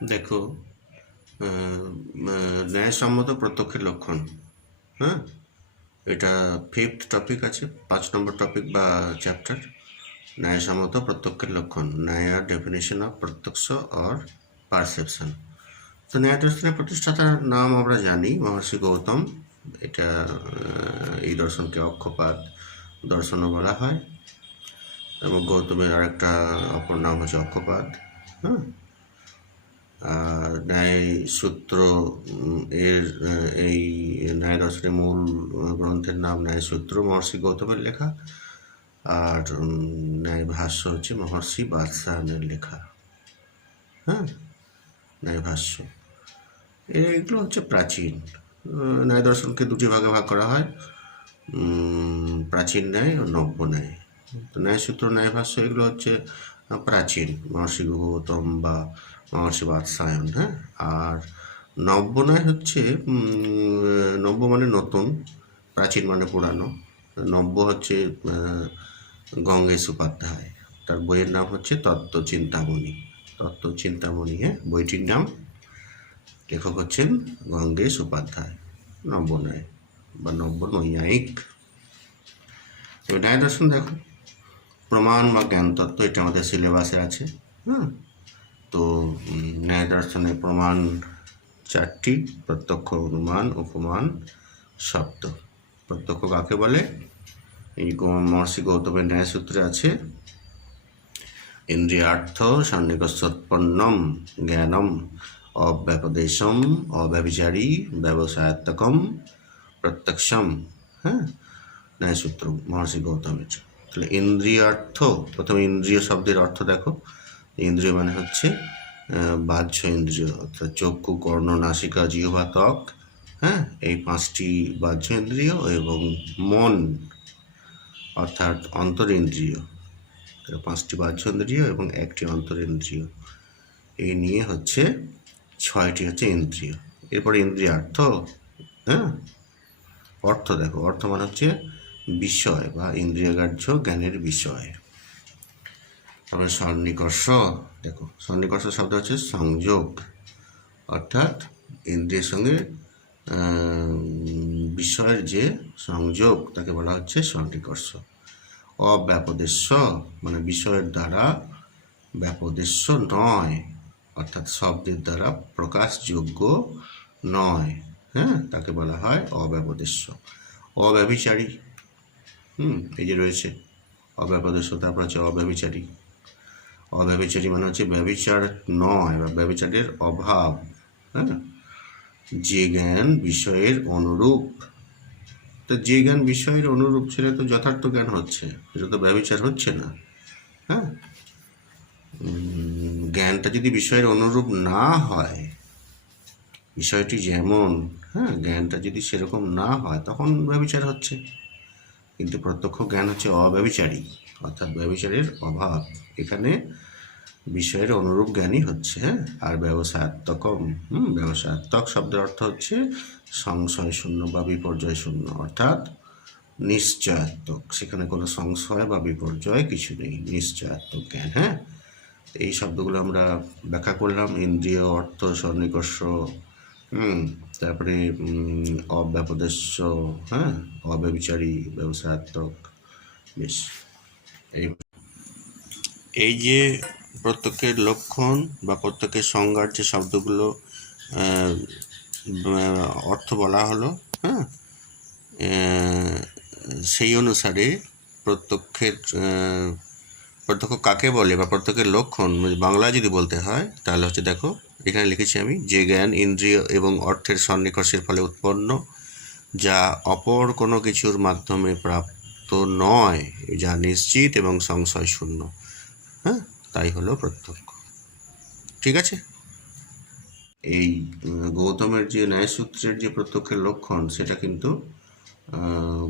দেখো, ন্যায়সম্মত প্রত্যক্ষের লক্ষণ। হ্যাঁ, এটা 5th টপিক আছে, 5 নম্বর টপিক বা চ্যাপ্টার। ন্যায়সম্মত প্রত্যক্ষের লক্ষণ, ন্যায় ডেফিনেশন অফ প্রত্যক্ষ অর পারসেপশন। তো ন্যায় দর্শনের প্রতিষ্ঠাতার নাম আমরা জানি, মহর্ষি গৌতম। এটা এই দর্শনকে অক্ষপাদ দর্শনও বলা হয়, এবং গৌতমের আরেকটা অপর নাম হচ্ছে অক্ষপাদ। হ্যাঁ, ন্যায় সূত্র এর এই ন্যায় দর্শনের মূল গ্রন্থের নাম ন্যায় সূত্র, মহর্ষি গৌতমের লেখা। আর ন্যায় ভাষ্য হচ্ছে মহর্ষি বাদশাহনের লেখা। হ্যাঁ, ন্যায় ভাষ্য এগুলো হচ্ছে প্রাচীন। ন্যায় দর্শনকে দুটি ভাগে ভাগ করা হয়, প্রাচীন ন্যায় ও নব্য ন্যায়। তো ন্যায় সূত্র, ন্যায় ভাষ্য এগুলো হচ্ছে প্রাচীন, মহর্ষি গৌতম বা মহর্ষি বাদশায়ন। হ্যাঁ, আর নব্য ন্যায় হচ্ছে নব্য মানে নতুন, প্রাচীন মানে পুরানো। নব্য হচ্ছে গঙ্গেশ উপাধ্যায়, তার বইয়ের নাম হচ্ছে তত্ত্বচিন্তামণি। তত্ত্বচিন্তামণি, হ্যাঁ, বইটির নাম। লেখক হচ্ছেন গঙ্গেশ উপাধ্যায়। নব্য ন্যায় বা নব্য নৈয়ায়িক। এবার ন্যায় দর্শন দেখো, প্রমাণ বা জ্ঞান তত্ত্ব, এটা আমাদের সিলেবাসে আছে। হ্যাঁ, তো ন্যায় দর্শনে প্রমাণ 4টি: প্রত্যক্ষ, অনুমান, উপমান, শব্দ। প্রত্যক্ষ কাকে বলে? এই মহর্ষি গৌতমের ন্যায় সূত্রে আছে, ইন্দ্রিয়ার্থ সন্নিকর্ষোৎপন্নম জ্ঞানম অব্যপদেশম অব্যভিচারী ব্যবসায়াত্মকম প্রত্যক্ষম। হ্যাঁ, ন্যায় সূত্র মহর্ষি গৌতমের। তাহলে ইন্দ্রিয়ার্থ, প্রথমে ইন্দ্রিয় শব্দের অর্থ দেখো। ইন্দ্রিয় মানে হচ্ছে বাহ্য ইন্দ্রিয়, অর্থাৎ চক্ষু, কর্ণ, নাসিকা, জিহ্বা, ত্বক। হ্যাঁ, এই 5টি বাহ্য ইন্দ্রিয় এবং মন অর্থাৎ অন্তরিন্দ্রিয়। 5টি বাহ্য ইন্দ্রিয় এবং 1টি অন্তরিন্দ্রিয়, এই নিয়ে হচ্ছে 6টি হচ্ছে ইন্দ্রিয়। এরপরে ইন্দ্রিয়ার্থ। হ্যাঁ, অর্থ দেখো, অর্থ মানে হচ্ছে বিষয় বা ইন্দ্রিয়গ্রাহ্য জ্ঞানের বিষয়। তারপরে সন্নিকর্ষ দেখো, সন্নিকর্ষ শব্দ হচ্ছে সংযোগ, অর্থাৎ ইন্দ্রিয়ের সঙ্গে বিষয়ের যে সংযোগ তাকে বলা হচ্ছে সন্নিকর্ষ। অব্যাপদেশ্য মানে বিষয়ের দ্বারা ব্যাপদেশ্য নয়, অর্থাৎ শব্দের দ্বারা প্রকাশযোগ্য নয়। হ্যাঁ, তাকে বলা হয় অব্যাপদেশ্য। অব্যভিচারী, এই যে রয়েছে অব্যাপদেশ্য, তারপর হচ্ছে অব্যভিচারী। অব্যভিচারী মানে হচ্ছে ব্যভিচার নয় বা ব্যভিচারের অভাব। হ্যাঁ, যে জ্ঞান বিষয়ের অনুরূপ। তো যে জ্ঞান বিষয়ের অনুরূপ সেটা তো যথার্থ জ্ঞান হচ্ছে, এটা তো ব্যভিচার হচ্ছে না। হ্যাঁ, জ্ঞানটা যদি বিষয়ের অনুরূপ না হয়, বিষয়টি যেমন, হ্যাঁ, জ্ঞানটা যদি সেরকম না হয় তখন ব্যভিচার হচ্ছে। কিন্তু প্রত্যক্ষ জ্ঞান হচ্ছে অব্যভিচারী, অর্থাৎ ব্যভিচারের অভাব। এখানে বিষয়ের অনুরূপ জ্ঞানই হচ্ছে। আর ব্যবসায়াত্মকম, ব্যবসায়াত্মক শব্দের অর্থ হচ্ছে সংশয় শূন্য বা বিপর্যয় শূন্য, অর্থাৎ নিশ্চয়াত্মক। সেখানে কোনো সংশয় বা বিপর্যয় কিছু নেই, নিশ্চয়াত্মক জ্ঞান। হ্যাঁ, এই শব্দগুলো আমরা ব্যাখ্যা করলাম, ইন্দ্রিয়, অর্থ, সন্নিকর্ষ, তারপরে অব্যাপদেশ্য, হ্যাঁ, অব্যভিচারী, ব্যবসায়াত্মক। বেশ, এই যে প্রত্যেকের লক্ষণ বা প্রত্যেকের সংজ্ঞার যে শব্দগুলো অর্থ বলা হলো, হ্যাঁ, সেই অনুসারে প্রত্যক্ষ কাকে বলে বা প্রত্যেকের লক্ষণ বাংলায় যদি বলতে হয় তাহলে হচ্ছে, দেখো এখানে লিখেছি আমি, যে জ্ঞান ইন্দ্রিয় এবং অর্থের সন্নিকর্ষের ফলে উৎপন্ন, যা অপর কোনো কিছুর মাধ্যমে প্রাপ্ত নয়, যা নিশ্চিত এবং সংশয় শূন্য। হ্যাঁ, তাই হলো প্রত্যক্ষ। ঠিক আছে। এই গৌতমের যে ন্যায়সূত্রের যে প্রত্যক্ষের লক্ষণ সেটা কিন্তু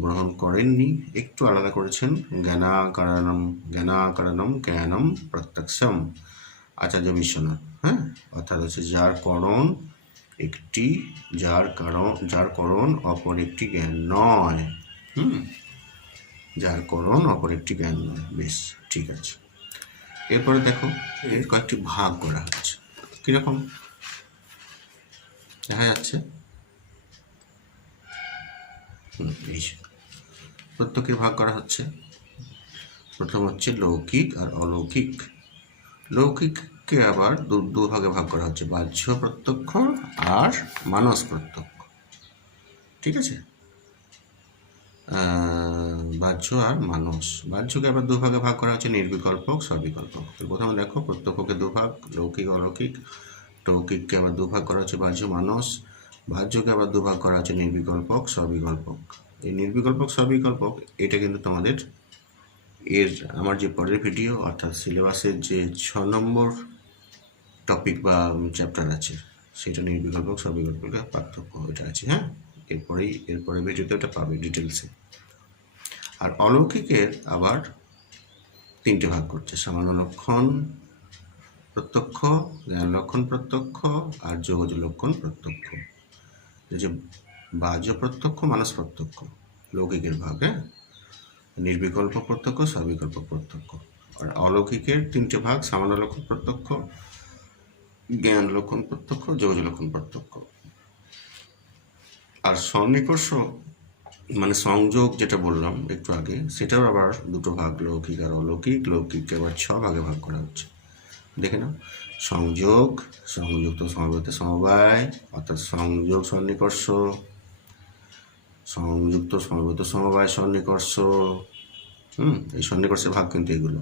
গ্রহণ করেননি, একটু আলাদা করেছেন। জ্ঞানাকারণম জ্ঞানম প্রত্যক্ষম আচার্য বিশ্বনাথ। হ্যাঁ, অর্থাৎ হচ্ছে যার করণ একটি, যার করণ অপর একটি জ্ঞান নয়। যার করণ অপর একটি জ্ঞান নয়। বেশ, ঠিক আছে। এরপরে দেখো, এর কয়েকটি ভাগ করা হচ্ছে। কীরকম দেখা যাচ্ছে? এই প্রত্যক্ষের ভাগ করা হচ্ছে। প্রথম হচ্ছে লৌকিক আর অলৌকিক। লৌকিককে আবার দু ভাগে ভাগ করা হচ্ছে, বাহ্য প্রত্যক্ষ আর মানস প্রত্যক্ষ। ঠিক আছে, বাহ্য আর মানস। বাহ্যকে আবার দুভাগে ভাগ করা হচ্ছে, নির্বিকল্পক সবিকল্পক। তো প্রথমে দেখো প্রত্যক্ষকে দুভাগ, লৌকিক অলৌকিক। লৌকিককে আবার দুভাগ করা হচ্ছে বাহ্য মানস। বাহ্যকে আবার দুভাগ করা হচ্ছে নির্বিকল্পক সবিকল্পক। এই নির্বিকল্পক সবিকল্পক এটা কিন্তু তোমাদের আমার যে পরের ভিডিও অর্থাৎ সিলেবাসের যে 6 নম্বর টপিক বা চ্যাপ্টার আছে সেটা নির্বিকল্পক সবিকল্পকের পার্থক্য এটা আছে। হ্যাঁ, এরপরে ভিডিওতে ওটা পাবে ডিটেলসে। আর অলৌকিকের আবার 3টে ভাগ করছে, সামান্য লক্ষণ প্রত্যক্ষ, জ্ঞান লক্ষণ প্রত্যক্ষ আর যোগজ লক্ষণ প্রত্যক্ষ। এই যে বাহ্য প্রত্যক্ষ মানস প্রত্যক্ষ লৌকিকের ভাগ। হ্যাঁ, নির্বিকল্প প্রত্যক্ষ সবিকল্প প্রত্যক্ষ। আর অলৌকিকের 3টে ভাগ, সামান্য লক্ষণ প্রত্যক্ষ, জ্ঞান লক্ষণ প্রত্যক্ষ, যোগজ লক্ষণ প্রত্যক্ষ। আর সন্নিকর্ষ মানে সংযোগ যেটা বললাম একটু আগে, সেটাও আবার 2টো ভাগ, লৌকিক আর অলৌকিক। লৌকিককে আবার 6 ভাগে ভাগ করা হচ্ছে। দেখে নাও, সংযোগ, সংযুক্ত সমবেত সমবায় অর্থাৎ সংযোগ সন্নিকর্ষ, সংযুক্ত সমবেত সমবায় সন্নিকর্ষ। এই সন্নিকর্ষের ভাগ কিন্তু এগুলো,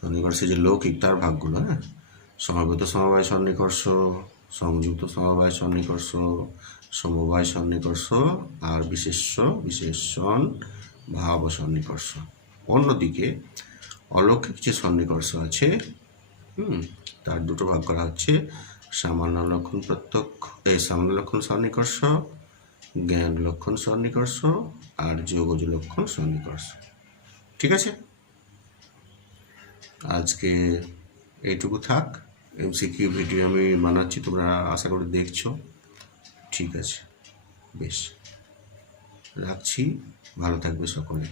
সন্নিকর্ষে যে লৌকিক তার ভাগগুলো। হ্যাঁ, সমবেত সমবায় সন্নিকর্ষ, সংযুক্ত সমবায় সন্নিকর্ষ, সমবায় সন্নিকর্ষ আর বিশেষণ ভাব সন্নিকর্ষ। অন্যদিকে অলৌকিক যে সন্নিকর্ষ আছে তার 2টো ভাগ করা হচ্ছে, সামান্য লক্ষণ প্রত্যক্ষ, সামান্য লক্ষণ সন্নিকর্ষ, জ্ঞান লক্ষণ সন্নিকর্ষ আর যোগজ লক্ষণ সন্নিকর্ষ। ঠিক আছে, আজকে এইটুকু থাক। এমসিকিউ ভিডিও আমি বানাচ্ছি, তোমরা আশা করি দেখছো। ঠিক আছে, বেশ, রাখছি। ভালো থাকবে সকলে।